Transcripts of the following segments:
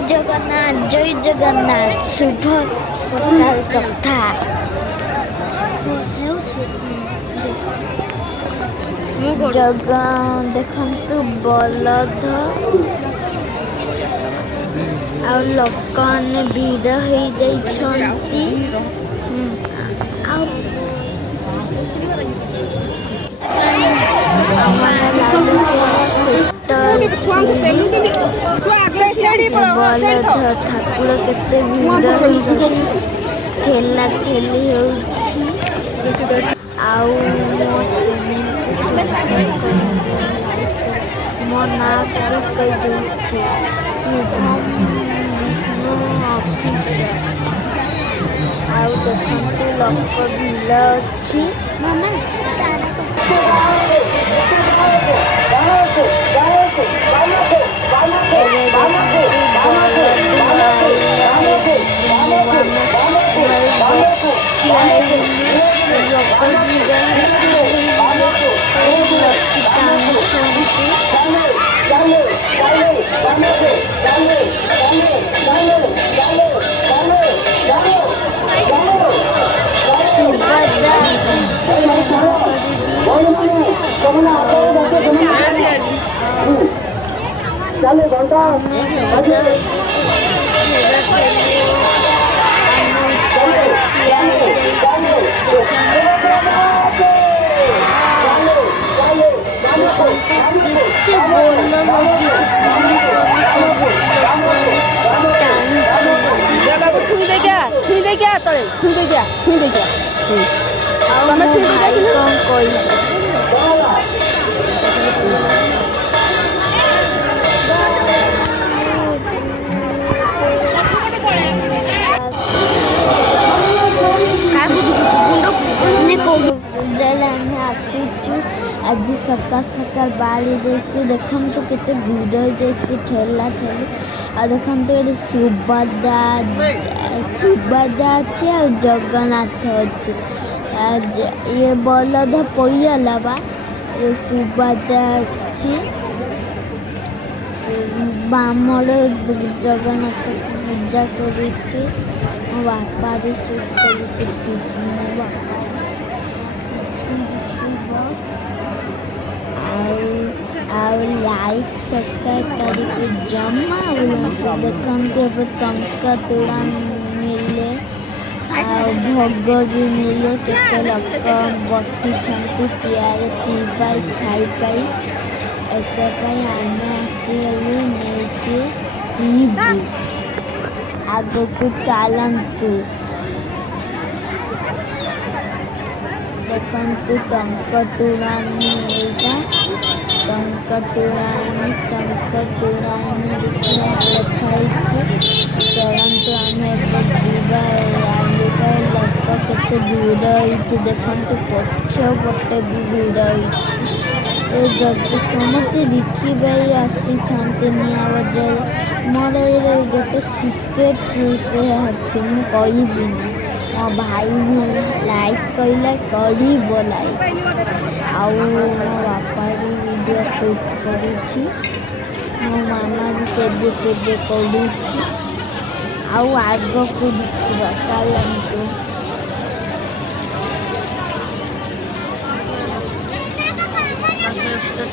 जय जगन्नाथ शुभ सकाल कथा जगह देखु बलद आ लोक भीड़ हो जाइछंती बलद ठाकुर केते भीड़ होइछि ठेला ठेली होइछि आउ मो ना कह दूची शुभम विष्णु ऑफिसर आउ देखते लोक भीड़ अच्छी आज सकाल सकाल बाड़ी जैसे देखम तो केते भीड़ जैसे ठेला ठेली आ देखम तो ये सुभद्रा अच्छे और जगन्नाथ अच्छे आज ये बलद पईला बा ये सुभद्रा अच्छी बामर जगन्नाथ पूजा करुच्छे मो बापा भी लाइक सब्सक्राइब करके जमा देखते अब टंका तोड़ा मिले भोग भी मिले केते लोक बसी चेयर पी पाई खाई पाई ऐसे आम आसगलु नहीं पीबू आग को चलतु देखु टंका तोड़ानी टंका तोड़ानी लिखाई चलतु आम लोक केते भीड़ होती देखु पछपटे भी भीड़ होती समस्ते देखिए आसी निया बजार मोर ये गोटे सिक्रेट अच्छे मुझे कहबी मो भाई भी लाइक कहला कर लाइक आउ मो बापा भी वीडियो शूट करुच्छी मो मामा भी केबे केबे करुच्छी आउ आग को देखा चलतु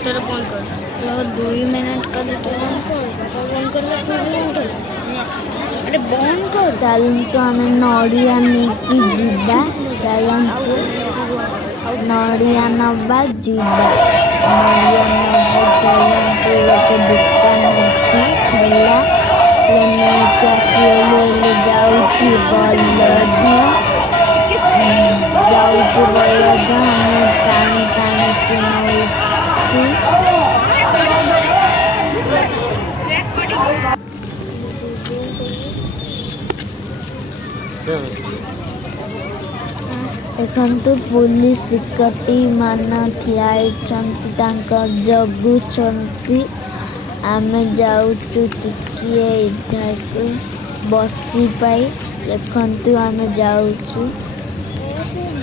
तेरे फोन कर 2 मिनट कर फोन कर अरे बंद कर चलतु आम नड़िया नहीं जीवा चलतु नड़िया नवा जीवा नड़िया नवा चलतु गोटे दुकान अच्छी ठेला नहीं आसले जाऊँ बलद हमें पानी पानी पिना देखु पुलिस सिक्योरिटी मान ठिया जगुंट आम जाऊँ टिके इधर को बसी पाई देखु आम जाऊँ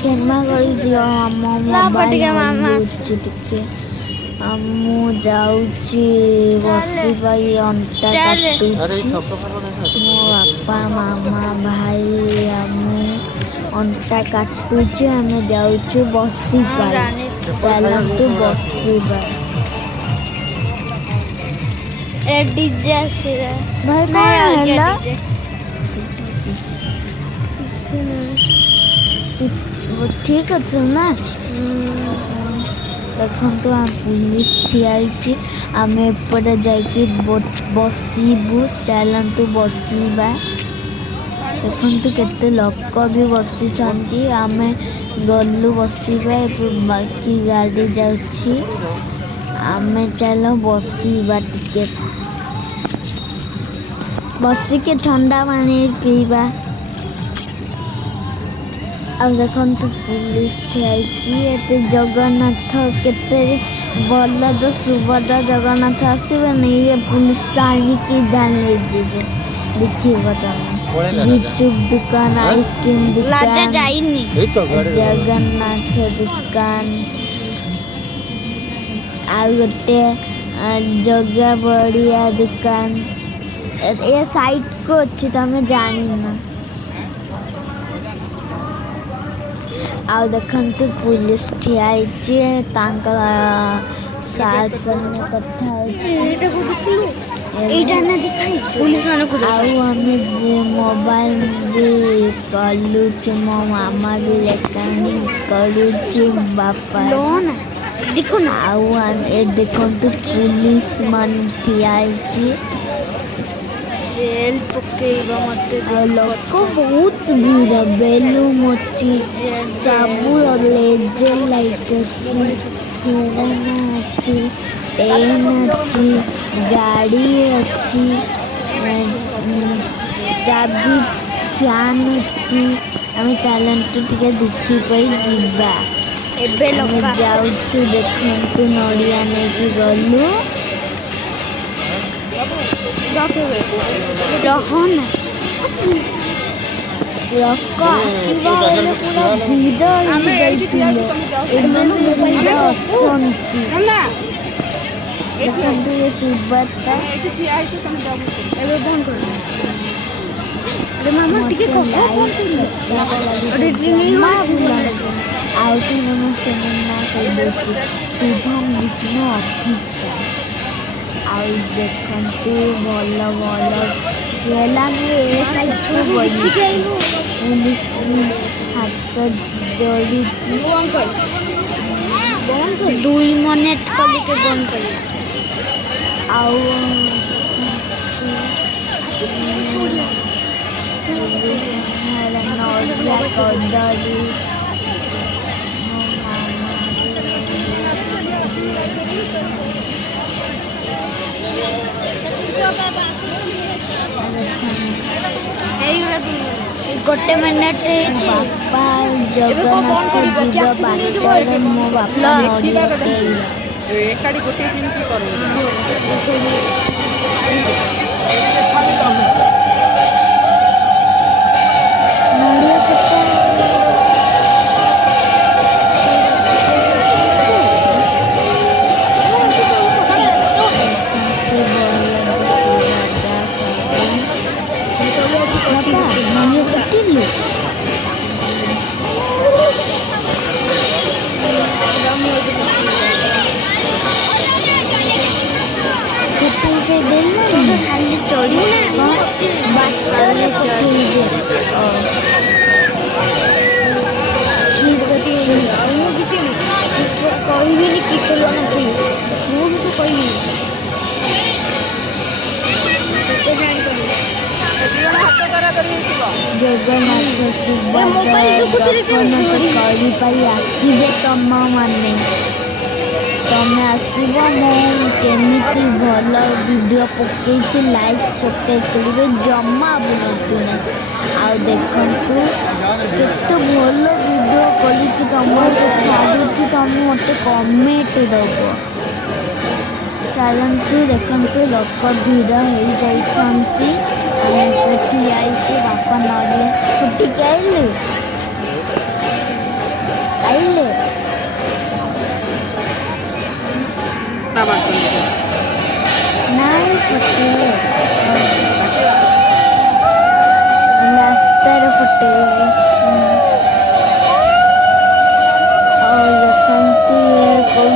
क्षमा कर दियो आम मोबाइल टिके ମୁଁ ଯାଉଛି ବସିବା ଅଣ୍ଟା କାଟୁଛି ମୋ ବାପା ମାମା ଭାଇ ମୁଁ ଅଣ୍ଟା କାଟୁଛି ଆମେ ଯାଉଛୁ ବସିବା ଚାଲନ୍ତୁ ବସିବା डीजे आसेगा भाई कौन है ठीक अच्छे ना देखु पुलिस ठियाई आम एपटे जाकि बसबू चलतु बसवा देखु केते लोक भी बसी आम गलु बसवा बाकी गाड़ी जाऊँ आम चल बसवा टिके बसिके ठंडा पानी पीवा अब देखु पुलिस ठियाई जगन्नाथ केते बलद सुभद्रा जगन्नाथ आसबे ये पुलिस टाणिकी जाने जीवे देखिए गुपचुप दुकान आइसक्रीम दुकान जगन्नाथ दुकान आ गोटे जगह बढ़िया दुकान ये साइट को अच्छी तमें जानी ना आउ देखु पुलिस ठियाई साल संगे कथा मोबाइल भी कलुचे मो मामा भी लेकानी करुचे बापा देखो ना देखो पुलिस मन ठियाई जेल पकेबा मते लोक बहुत भीड़ बेलून अच्छी सबू लेजर लाइट अच्छी ट्रेन अच्छी गाड़ी अच्छी चाबी फैन अच्छी आम चलतु टे देखी जीवा जाऊँ देखु नड़िया नहीं गलु लोक आसवा बेले पूरा भीड़ अच्छा ये सुभद्रा शुभम विष्णु ऑफिसर आउ देखु भल भल पुलिस हाथ जोड़ी 2 मिनट कल के बंद कर नड़िया कदली गोटे मिनट बापा जगन्नाथ जीव बाटर मो बापा नड़िया एकाडी गोटे सेमती करू नड़िया पत्ता खाली चढ़ी ठीक अच्छे कहबी कि मुझे तो कहबी जगन्नाथ सुभद्रा दर्शन कर आसबे तुम मैंने तमें आसब मुझे भल वीडियो पकई लाइक सब्सक्राइब करेंगे जमा बुलातु ना आ देखु केते भल वीडियो कल तुमको छाड़ू तुम मत कमेंट दब चलतु देखु लोक भिड़ हो जाती ठिया बापा नड़िया फुटिक आइले ରାସ୍ତାରେ ଫଟେଇବେ ଆଉ ଦେଖନ୍ତି କୋଉ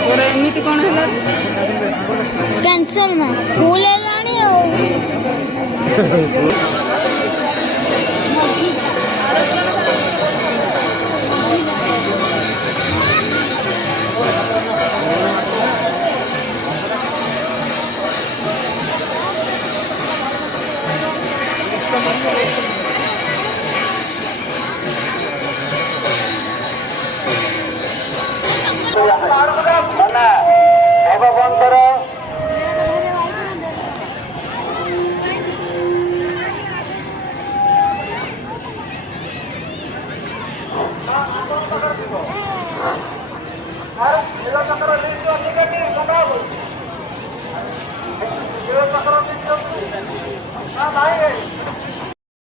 ତୋର ଏମିତି କ'ଣ ହେଲା? କ୍ୟାନସଲ ମା ଫୁଲ ହେଲାଣି ଆଉ ଭଗବନ୍ତର ନାଇଁ